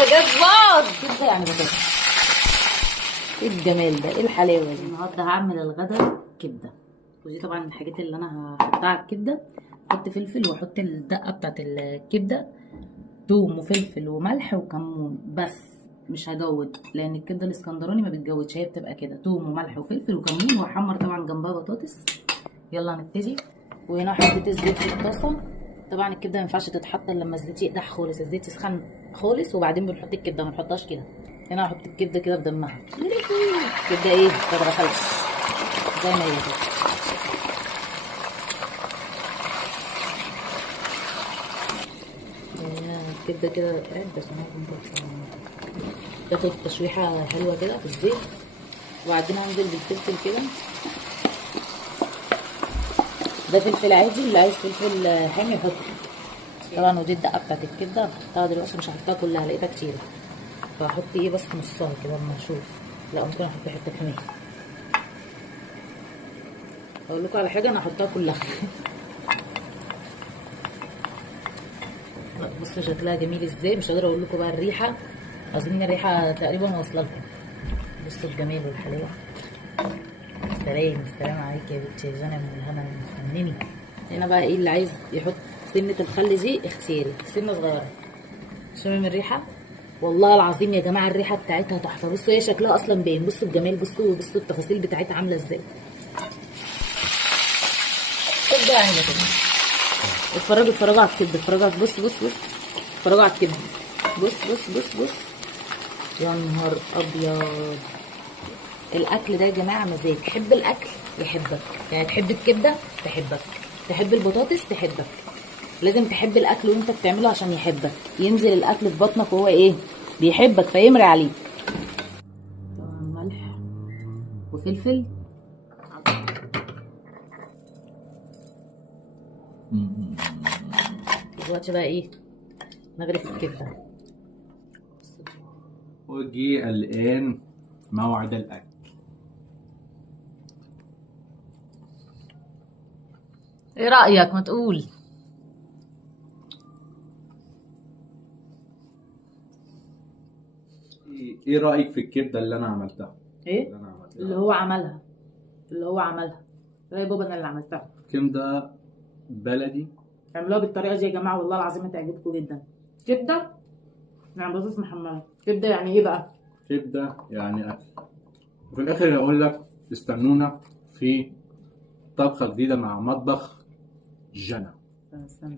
البوتاجاز باظ كده يعني بطاطس. ايه الجمال ده، ايه الحلاوه دي. النهارده هعمل الغدا كبده، ودي طبعا الحاجات اللي انا هحطها على الكبده. احط فلفل واحط الدقه بتاعت الكبده، توم وفلفل وملح وكمون بس، مش هجود لان الكبده الاسكندراني ما بتجودش، هي بتبقى كده توم وملح وفلفل وكمون، واحمر طبعا جنبها بطاطس. يلا نبتدي. وهنا حطيت الزيت في الطاسه. طبعا الكبده ما ينفعش تتحط الا لما الزيت يقدح خالص، الزيت يسخن خالص وبعدين بنحط الكبده، ما نحطهاش كده. هنا هحط الكبده كده بدمها. الكبده ايه ما اتغسلتش زي ما هي كده. الكبده كده بس تاخد تشويحه حلوه كده في الزيت، وبعدين هنزل بالفلفل كده. ده فلفل عادي، اللي عايز فلفل حامي يحطه طبعا. ودي الدقه بتاعت الكبده هحطها دلوقتي، مش هحطها كلها لقيتها كتير، فهحط ايه بس نصها كده اما اشوف. لا ممكن احط حته كمان. اقول لكم على حاجه، انا هحطها كلها. بصوا شكلها جميل ازاي، مش قادره اقول لكم بقى الريحه، اظن الريحه تقريبا واصله لكم. بصوا الجمال والحلاوه. سلام عليك يا بنتي يا جنى من الهنا المفنني. هنا بقى ايه اللي عايز يحط سنه الخل دي اختياري، سنه صغيره. شامم الريحه والله العظيم يا جماعه، الريحه بتاعتها تحفه. بصوا هي شكلها اصلا باين، بصوا الجمال، بصوا التفاصيل بتاعتها عامله ازاي. كده يعني كده. اتفرجوا على الكبده، بص اتفرجوا على الكبده. بص يا نهار ابيض. الاكل ده يا جماعه مزاج، تحب الاكل يحبك، يعني تحب الكبده تحبك، تحب البطاطس تحبك. لازم تحب الاكل وانت بتعمله عشان يحبك، ينزل الاكل في بطنك وهو ايه بيحبك فيمري عليك. طبعا ملح وفلفل. دلوقتي بقى ايه نغرف الكبده. وجي الآن موعد الأكل. ايه رأيك ما تقول؟ إيه رأيك في الكبدة اللي أنا عملتها؟ ايه؟ اللي هو عملها هي بابا انا اللي عملتها. كبدة بلدي. اعملوها بالطريقه دي يا جماعه، والله العظيم هتعجبكم جدا. كبده يعني بطاطس محمره. كبده يعني ايه بقى؟ كبدة يعني أكل. وفي الآخر أقول لك استنونا في طبخة جديدة مع مطبخ جنى. استنى